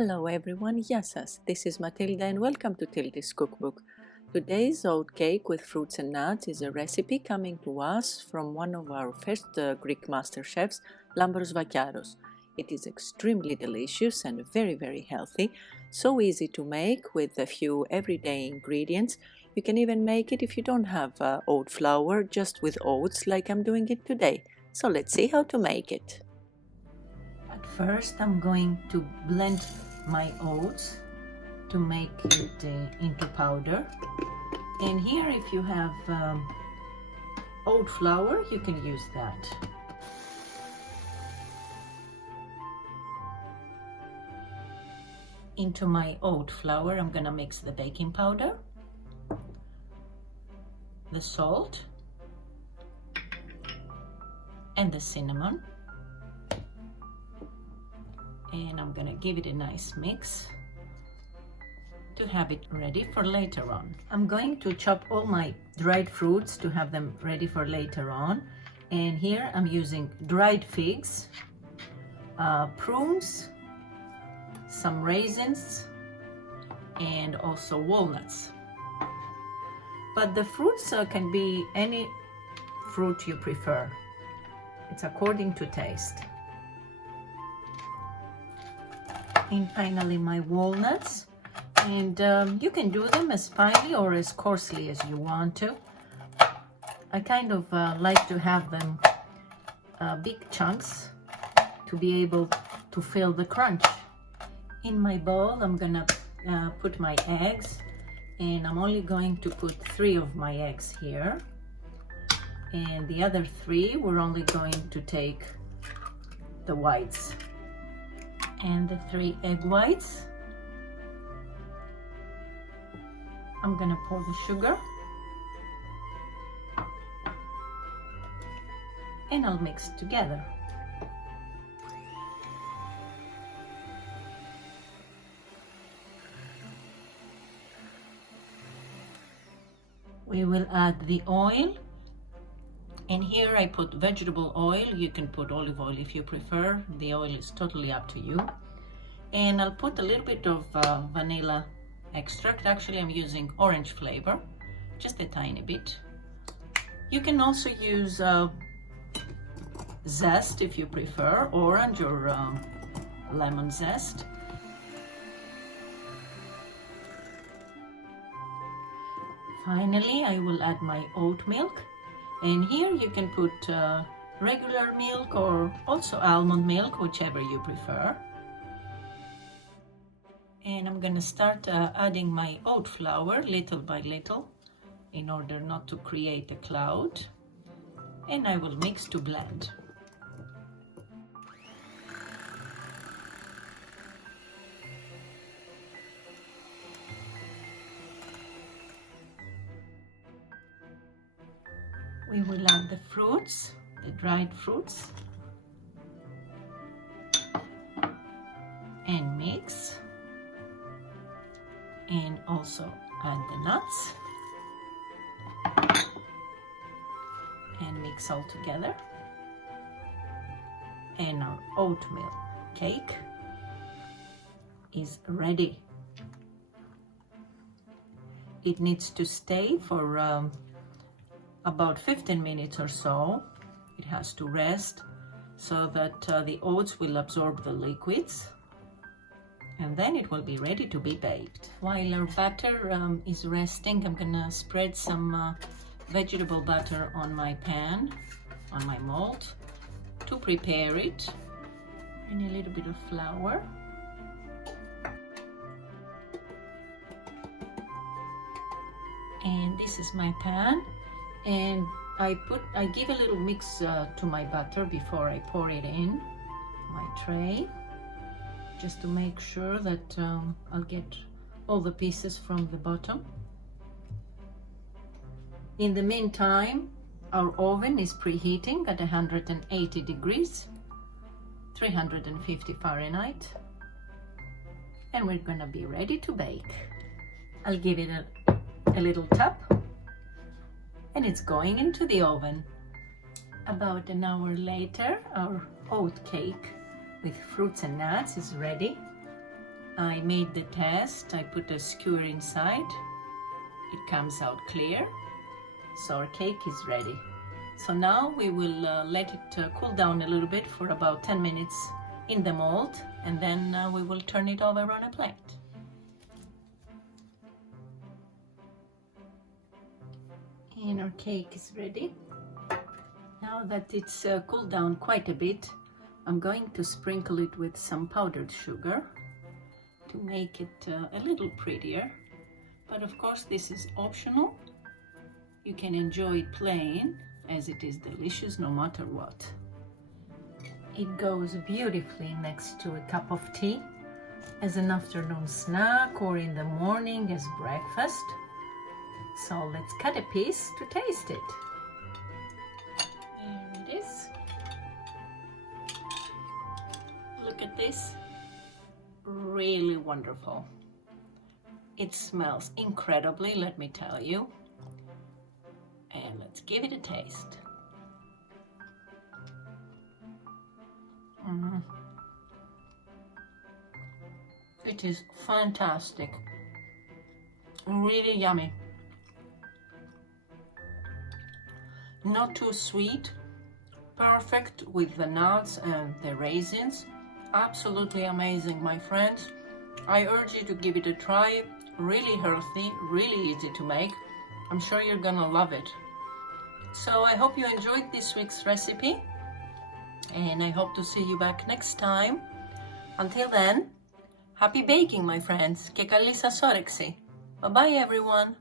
Hello everyone, γεια σας. This is Matilda and welcome to Tilda's Cookbook. Today's oat cake with fruits and nuts is a recipe coming to us from one of our first Greek master chefs, Lambros Vakiaros. It is extremely delicious and very healthy, so easy to make with a few everyday ingredients. You can even make it if you don't have oat flour, just with oats like I'm doing it today. So let's see how to make it. At first I'm going to blend my oats to make it into powder. And here if you have oat flour, you can use that. Into my oat flour I'm gonna mix the baking powder, the salt, and the cinnamon. And I'm gonna give it a nice mix to have it ready for later on. I'm going to chop all my dried fruits to have them ready for later on. And here I'm using dried figs, prunes, some raisins, and also walnuts. But the fruits can be any fruit you prefer. It's according to taste. And finally my walnuts, and you can do them as finely or as coarsely as you want to. I kind of like to have them big chunks to be able to feel the crunch. In my bowl I'm gonna put my eggs, and I'm only going to put 3 of my eggs here, and the other 3 we're only going to take the whites. And the 3 egg whites, I'm gonna pour the sugar and I'll mix it together. We will add the oil, and here I put vegetable oil. You can put olive oil if you prefer. The oil is totally up to you. And I'll put a little bit of vanilla extract. Actually I'm using orange flavor, just a tiny bit. You can also use zest if you prefer, orange or lemon zest. Finally I will add my oat milk. And here you can put regular milk or also almond milk, whichever you prefer. And I'm gonna start adding my oat flour little by little in order not to create a cloud. And I will mix to blend. We will add the fruits, the dried fruits, and mix, and also add the nuts and mix all together. And our oatmeal cake is ready. It needs to stay for about 15 minutes or so. It has to rest so that the oats will absorb the liquids, and then it will be ready to be baked. While our batter is resting, I'm gonna spread some vegetable butter on my pan, on my mold, to prepare it, and a little bit of flour. And this is my pan. And I give a little mix to my butter before I pour it in my tray, just to make sure that I'll get all the pieces from the bottom. In the meantime, our oven is preheating at 180 degrees, 350 Fahrenheit, and we're gonna be ready to bake. I'll give it a little tap, and it's going into the oven. About an hour later, our oat cake with fruits and nuts is ready. I made the test. I put a skewer inside. It comes out clear. So our cake is ready. So now we will let it cool down a little bit for about 10 minutes in the mold, and then we will turn it over on a plate. And our cake is ready. Now that it's cooled down quite a bit, I'm going to sprinkle it with some powdered sugar to make it a little prettier. But of course this is optional. You can enjoy it plain, as it is delicious no matter what. It goes beautifully next to a cup of tea, as an afternoon snack, or in the morning as breakfast. So let's cut a piece to taste it. There it is. Look at this. Really wonderful. It smells incredibly, let me tell you. And let's give it a taste. It is fantastic. Really yummy. Not too sweet. Perfect with the nuts and the raisins. Absolutely amazing, my friends. I urge you to give it a try. Really healthy, really easy to make. I'm sure you're gonna love it. So I hope you enjoyed this week's recipe, and I hope to see you back next time. Until then, happy baking, my friends, και καλή σας όρεξη. Bye bye everyone.